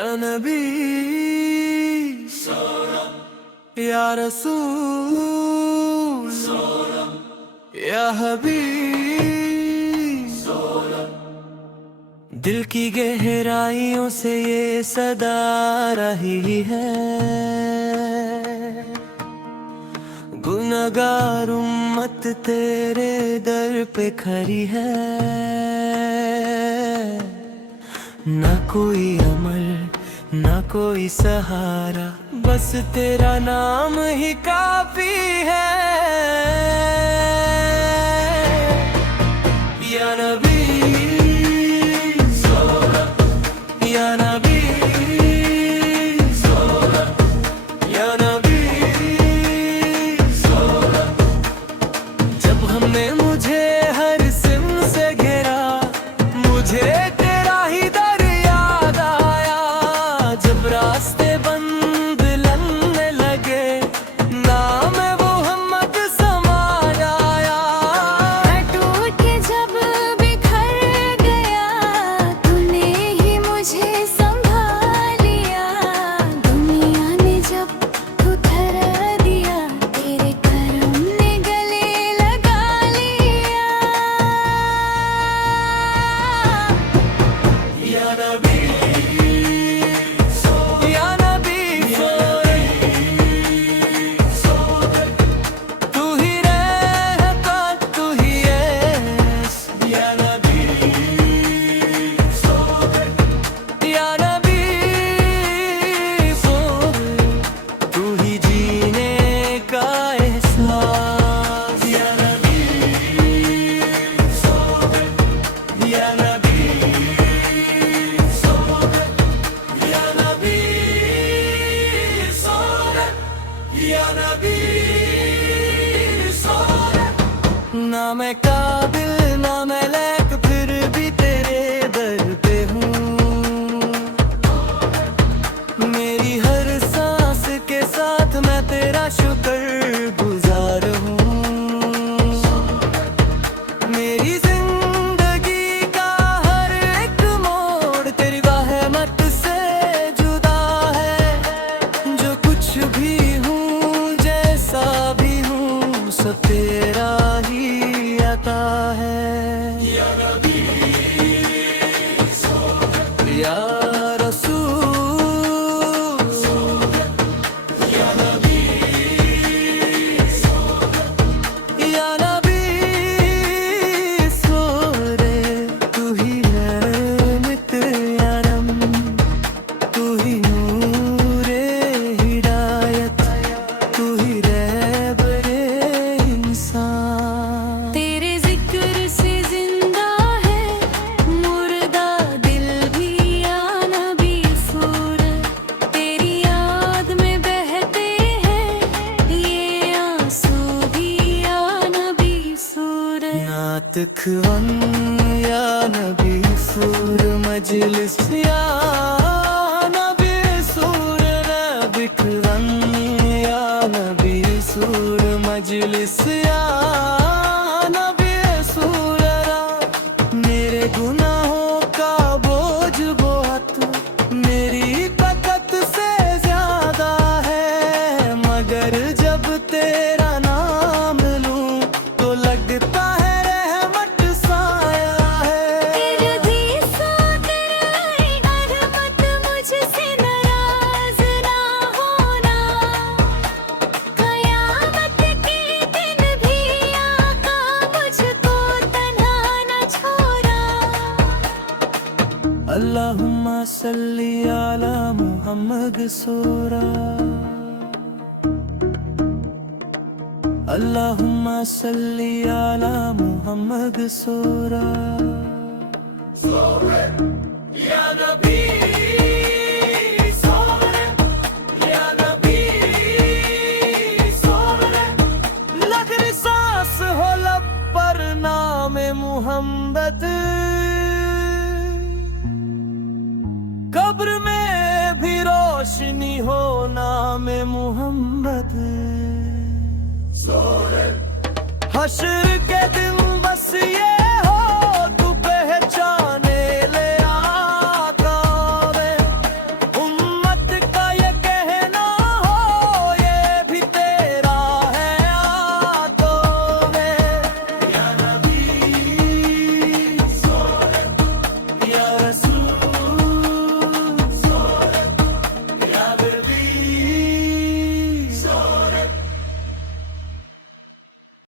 या नबी या रसूल या हबीब, दिल की गहराइयों से ये सदा रही है। गुनहगार उम्मत तेरे दर पे खड़ी है। ना कोई अमल ना कोई सहारा, बस तेरा नाम ही काफी है। या नबी या नबी या नबी, जब हमने मुझे हर सिम से घेरा, मुझे तेरा ही दर याद आया। जब रास्ते बंद लगने लगे, नाम मोहम्मद समाया। मैं टूट के जब बिखर गया, तूने ही मुझे संभालिया। दुनिया ने जब उठा दिया, तेरे करम ने गले लगा लिया। या नबी या नबी, तू ही रहता तू ही ऐस। या नबी या नबी, तू ही जीने का एहसास। या नबी या नबी या नबी या नबी, ना मैं काबिल ना मैं लायक, फिर भी तेरे दर पे हूँ। मेरी हर सांस के साथ मैं तेरा शुक्रगुजार हूँ। मेरी जिंदगी का हर एक मोड़ तेरी रहमत से जुदा है। जो कुछ भी हूँ जैसा भी हूँ, सब तेरा ही अता है। या नबी या रसूल या नबी या नबी, सोरे तू ही रहमत यारम, तू ही नूरे हिदायत, तू ही रहबरे इंसान। तेरे जिक्र से जिंदा है मुर्दा दिल भी, या नबी सूरत। तेरी याद में बहते हैं ये आंसू भी, या नबी सूरत। नात ख्वन या नबी सूर मजलिस, या नबी सूर नबी ख्वन या नबी सूर मजलिस, या नबी सूर रात। मेरे गुनाहों का बोझ बहुत मेरी ताकत से ज्यादा है, मगर जब तेरा नाम लूं तो लगता है रहमत साया है। तेरा दीसा तेरा रहमत, मुझसे नाराज ना होना। कयामत के दिन भी आका मुझको तन्हा न छोड़ा। अल्लाहुम्मा सल्ली अला मुहम्मद सूरा, अल्लाहुम्मा सल्ली अला मुहम्मद सूरा। या नबी या नबी, लग सांस हो लब पर नाम मुहम्मद, कब्र में भी रोशनी हो नाम मुहम्मद। हश्र के दिन बस ये